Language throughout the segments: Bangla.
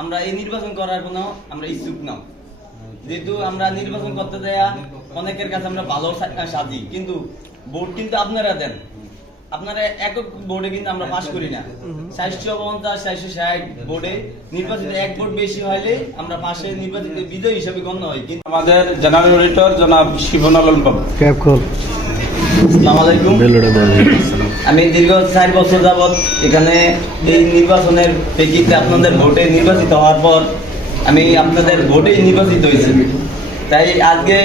আমরা এই নির্বাচন করার কোনো আমরা ইচ্ছুক না। যেহেতু আমরা নির্বাচন করতে দেয়া অনেকের কাছে আমরা ভালো সাজি। কিন্তু ভোট কিন্তু আপনারা দেন। আপনারা একক বোর্ডে কিন্তু আমরা পাস করি না। চারশো পঞ্চাশ চারশো ষাট বোর্ডে নির্বাচিত এক ভোট বেশি হলে আমরা পাশে নির্বাচিত বিজয়ী হিসেবে গণ্য হয় কিন্তু আমাদের জেনারেল অডিটর জনাব শিবনালন বাবু। আসসালামু আলাইকুম। আমি দীর্ঘ চার বছর যাবৎ এখানে এই নির্বাচনের প্রেক্ষিতে আপনাদের ভোটে নির্বাচিত হওয়ার পর আমি আপনাদের ভোটে নির্বাচিত হয়েছি। তাই আজকে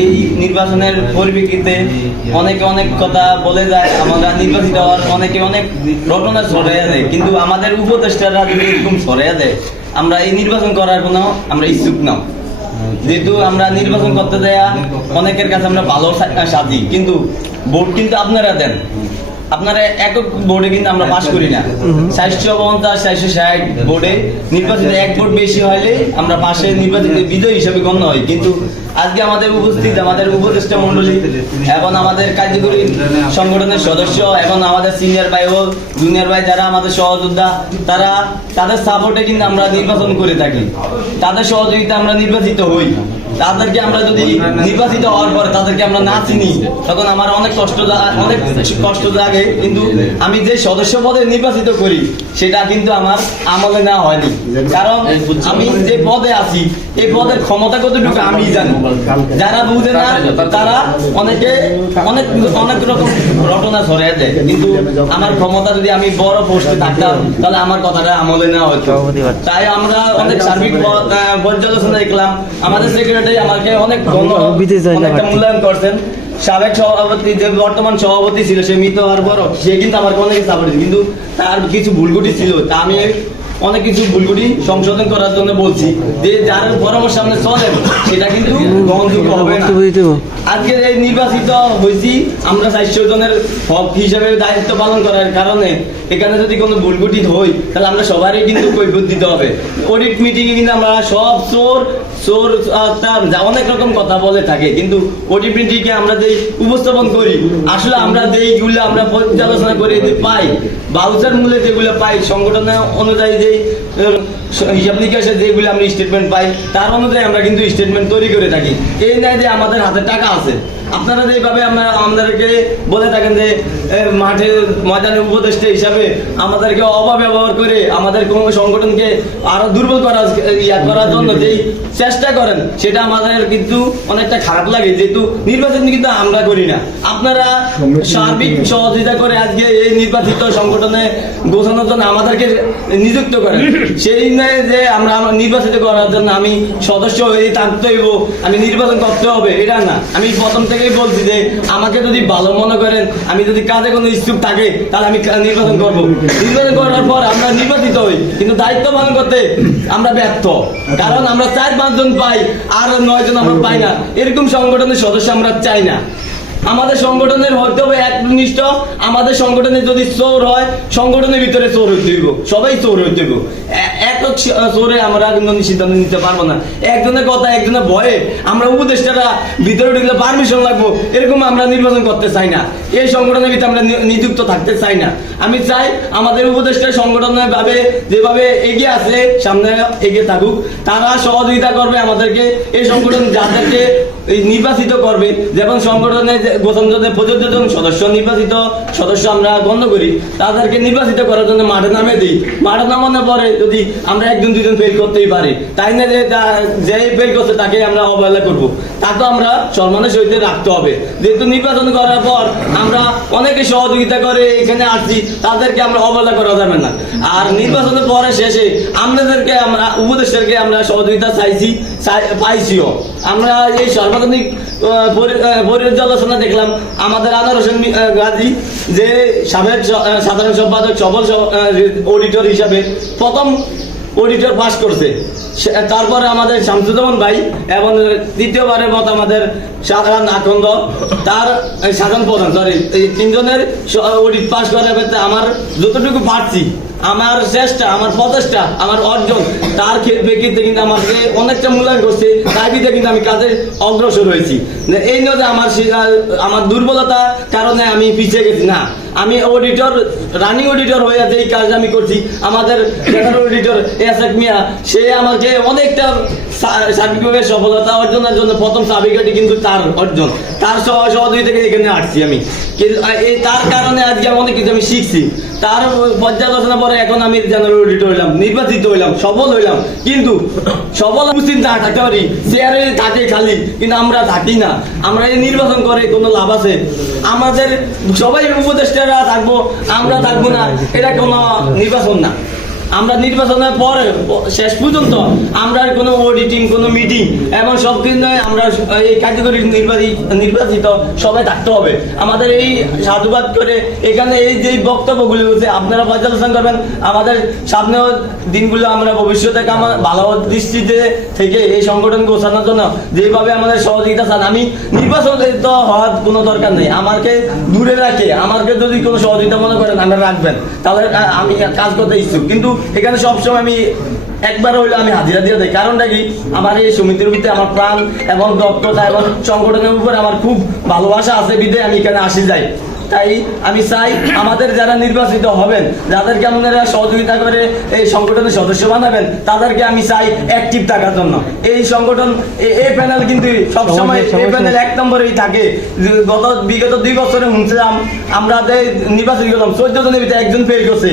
এই নির্বাচনের পরিপ্রেক্ষিতে অনেকে অনেক কথা বলে যায়, আমরা নির্বাচিত হওয়ার অনেকে অনেক ঘটনা সরাইয়া দেয়, কিন্তু আমাদের উপদেষ্টারা যদি এরকম সরাইয়া দেয়, আমরা এই নির্বাচন করার কোনো আমরা ইচ্ছুক না। যেহেতু আমরা নির্বাচন করতে দেয়া অনেকের কাছে আমরা ভালো সাজি, কিন্তু ভোট কিন্তু আপনারা দেন। আপনারা একক বোর্ডে কিন্তু আমরা পাস করি না। চারশো পঞ্চাশ চারশো ষাট বোর্ডে নির্বাচিত এক ভোট বেশি হলে আমরা পাশে নির্বাচিত বিজয় হিসেবে গণ্য হয়। কিন্তু আজকে আমাদের উপস্থিত আমাদের উপদেষ্টা মন্ডলী এবং আমাদের কার্যকরী সংগঠনের সদস্য এবং আমাদের সিনিয়র ভাই ও জুনিয়র ভাই যারা আমাদের সহযোদ্ধা তারা তাদের সাপোর্টে কিন্তু আমরা নির্বাচন করে থাকি। তাদের সহযোগিতা আমরা নির্বাচিত হই। তাদেরকে আমরা যদি নির্বাচিত হওয়ার পরে তাদেরকে আমরা না চিনি তখন আমার অনেক কষ্ট অনেক কষ্ট লাগে। কিন্তু আমি যে সদস্য পদে নির্বাচিত করি সেটা কিন্তু আমার আমলে না হয়নি। কারণ আমি যে পদে আছি এই পদের ক্ষমতা কতটুকু আমি জানি। যারা বুঝে না তারা অনেকে অনেক অনেক রকম ঘটনা ছড়িয়ে দেয়। কিন্তু আমার ক্ষমতা যদি আমি বড় পোস্টে থাকতাম তাহলে আমার কথাটা আমলে নেওয়া হতো। তাই আমরা অনেক সার্বিক পর্যালোচনা দেখলাম। আমাদের সেক্রেটারি আমাকে অনেক অনেকটা মূল্যায়ন করছেন। সাবেক সভাপতি, যে বর্তমান সভাপতি ছিল, সে মৃত হওয়ার পর সে কিন্তু আমার অনেক সাপোর্ট কিন্তু তার কিছু ভুলগুটি ছিল, তা আমি অনেক কিছু ভুলগুটি সংশোধন করার জন্য বলছি। যে যার পরামর্শ সামনে চলেন সেটা কিন্তু গ্রহণযোগ্য হবে। আজকে এই নির্বাচিত হয়েছি আমরা চারশো জনের হক হিসেবে দায়িত্ব পালন করার কারণে। এখানে যদি কোনো ভুলগুটি হই তাহলে আমরা সবারই কিন্তু কৈফত দিতে হবে। অডিট মিটিং এ কিন্তু আমরা সব চোর চোর অনেক রকম কথা বলে থাকে, কিন্তু অডিট মিটিং এ আমরা যে উপস্থাপন করি, আসলে আমরা যেইগুলো আমরা পর্যালোচনা করে যে পাই বাউচার মূল্যে যেগুলো পাই সংগঠনের অনুযায়ী যে হিসাব নিকাশে যেগুলো আমরা স্টেটমেন্ট পাই, তার অনুযায়ী আমরা কিন্তু স্টেটমেন্ট তৈরি করে থাকি। এই নয় যে আমাদের হাতে টাকা আছে আপনারা যেভাবে আমরা আমাদেরকে বলে থাকেন যে মাঠে ময়দানে উপদেষ্টা হিসাবে আমাদেরকে অপব্যবহার করে আমাদের কোনো সংগঠনকে আরও দুর্বল করার ইয়া করার জন্য যেই চেষ্টা করেন সেটা আমাদের কিন্তু অনেকটা খারাপ লাগে। যেহেতু নির্বাচন কিন্তু আমরা করি না। আপনারা সার্বিক সহযোগিতা করে আজকে এই নির্বাচিত সংগঠনে গোছানোর জন্য আমাদেরকে নিযুক্ত করেন। সেই নয় যে আমরা আমরা নির্বাচিত করার জন্য আমি সদস্য হয়ে থাকতে হইব আমি নির্বাচন করতে হবে এটা না। আমি প্রথম থেকেই বলছি যে আমাকে যদি ভালো মনে করেন, আমি যদি কাজে কোনো ইচ্ছুক থাকে, তাহলে আমি নির্বাচন করব। নির্বাচন করার পর আমরা নির্বাচিত হই, কিন্তু দায়িত্ব পালন করতে আমরা ব্যর্থ। কারণ আমরা চার পাঁচজন পাই, আর নয় জন আমরা পাই না। এরকম সংগঠনের সদস্য আমরা চাই না। আমাদের সংগঠনের হতে হবে একনিষ্ঠ, আমাদের সংগঠনে যদি চোর হয়, সংগঠনের ভিতরে চোর হইতে হইব। সবাই চোর হইতে হইব। একক আমরা কিন্তু সিদ্ধান্ত নিতে পারব না। একজনের কথা একজনের ভয়ে আমরা উপদেষ্টারা ভিতরে ঢুকলে পারমিশন লাগবো, এরকম আমরা নির্বাচন করতে চাই না। এই সংগঠনের ভিতরে আমরা নিযুক্ত থাকতে চাই না। আমি চাই আমাদের উপদেষ্টা সংগঠনের ভাবে যেভাবে এগিয়ে আছে, সামনে এগিয়ে থাকুক, তারা সহযোগিতা করবে আমাদেরকে, এই সংগঠন যাদেরকে নির্বাচিত করবে, যেমন সংগঠনে গোসংসদের প্রযোজ্য সদস্য নির্বাচিত সদস্য আমরা গণ্য করি, তাদেরকে নির্বাচিত করার জন্য মাঠে নামে দিই। মাঠে নামানোর পরে যদি আমরা একজন দুজন ফেল করতেই পারি। তাই না যে যে ফেল করছে তাকে আমরা অবহেলা করব। তা তো আমরা সম্মানের সহিত রাখতে হবে। যেহেতু নির্বাচন করার পর আমরা অনেকে সহযোগিতা করে এখানে আসছি, তাদেরকে আমরা অবহেলা করা যাবে না। আর নির্বাচনের পরে শেষে আমাদেরকে আমরা উপদেষ্টাকে আমরা সহযোগিতা চাইছি পাইছিও। আমরা এই সর্বাধুনিক আহ, পরি- আহ, দেখলাম। আমাদের আনার হোসেন গাজী যে সাবেক সাধারণ সম্পাদক সবল অডিটর হিসাবে প্রথম অডিটর পাস করছে। তারপরে আমাদের শামসুজ্জামান ভাই এবং তৃতীয়বারের মত আমাদের সাধারণ আকন্দ তার সাধারণ প্রধান সরি তিনজনের অডিট পাস করার ক্ষেত্রে আমার যতটুকু পারছি আমার চেষ্টা আমার প্রচেষ্টা, আমার অর্জন, তার ক্ষেত্রে কিন্তু আমাকে অনেকটা মূল্যায়ন করছে তার ভিতরে কিন্তু আমি কাজে অগ্রসর হয়েছি। এই নয় যে আমার আমার দুর্বলতা কারণে আমি পিছিয়ে গেছি, না। আমি অডিটর রানিং অডিটর হয়ে যে এই কাজ আমি করছি, আমাদের অডিটর এসএক মিয়া, সে আমাকে অনেকটা সার্টিফিকেট সফলতা অর্জনের জন্য প্রথম সার্টিফিকেটই কিন্তু তার অর্জন। তার সহ সহযোগী থেকে এখানে আসছি আমি। কিন্তু এই তার কারণে আজকে অনেক কিছু আমি শিখছি। তার পর্যালোচনা পরে এখন আমি জেনারেল অডিটর হইলাম, নির্বাচিত হইলাম, সফল হইলাম। কিন্তু সফল উপস্থিত না থাকতে পারি চেয়ারে থাকে খালি, কিন্তু আমরা থাকি না। আমরা এই নির্বাচন করে কোনো লাভ আছে? আমাদের সবাই উপদেষ্টারা থাকব আমরা থাকব না এটা কোনো নির্বাচন না। আমরা নির্বাচনের পরে, শেষ পর্যন্ত আমরা কোনো অডিটিং কোনো মিটিং এবং সব কিছু আমরা এই কার্যকরী নির্বাচিত নির্বাচিত সবাই থাকতে হবে। আমাদের এই সাধুবাদ করে এখানে এই যে বক্তব্যগুলো হচ্ছে আপনারা পর্যালোচনা করবেন, আমাদের সামনেও দিনগুলো আমরা ভবিষ্যতে আমার ভালো দৃষ্টিতে থেকে এই সংগঠন গোছানোর জন্য যেভাবে আমাদের সহযোগিতা চান। আমি নির্বাচিত হওয়ার কোনো দরকার নেই। আমাকে দূরে রাখে। আমাকে যদি কোনো সহযোগিতা মনে করেন, আমরা রাখবেন। তাহলে আমি কাজ করতে ইচ্ছুক। কিন্তু এখানে সবসময় আমি একবার হইলে আমি হাজিরা দিয়ে দেয় কারণটা কি? আমার এই সমিতির ভিতরে আমার প্রাণ এবং দক্ষতা এবং সংগঠনের উপর আমার খুব ভালোবাসা আছে বিধে আমি এখানে আসি যাই। তাই আমি চাই আমাদের যারা নির্বাচিত হবেন যাদেরকে আপনারা সহযোগিতা করে এই সংগঠনের সদস্য বানাবেন তাদেরকে আমি চাই অ্যাক্টিভ থাকার জন্য। এই সংগঠন এ- এই প্যানেল কিন্তু সবসময় এই প্যানেল এক নম্বরেই থাকে। গত বিগত দুই বছরে শুনছিলাম আমরা যে নির্বাচিত করলাম চোদ্দ জনের ভিতরে একজন ফেল করছে।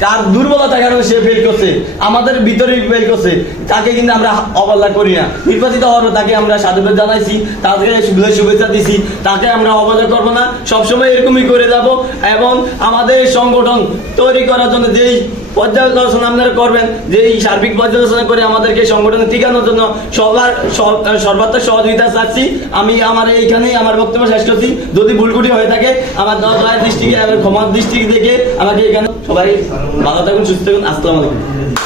তার দুর্বলতা কারণে সে ফেল করছে? আমাদের ভিতরে ফেল করছে। তাকে কিন্তু আমরা অবহেলা করি না। নির্বাচিত হওয়ার তাকে আমরা সাধুবাদ জানাইছি তাকে শুভে- শুভেচ্ছা দিছি। তাকে আমরা অবহেলা করব না। সবসময় এরকমই করে যাব এবং আমাদের সংগঠন তৈরি করার জন্য যেই পর্যালোচনা আপনারা করবেন যে এই সার্বিক পর্যালোচনা করে আমাদেরকে সংগঠনে টিকানোর জন্য সবার সব- সর্বাত্মক সহযোগিতা চাচ্ছি। আমি আমার এইখানেই আমার বক্তব্য শেষ করছি। যদি ভুলকুটি হয়ে থাকে, আমার দয়া দৃষ্টিকে, আমার ক্ষমার দৃষ্টি দেখে আমাকে এখানে সবাই ভালো থাকুন, সুস্থ থাকুন। আসসালামু আলাইকুম।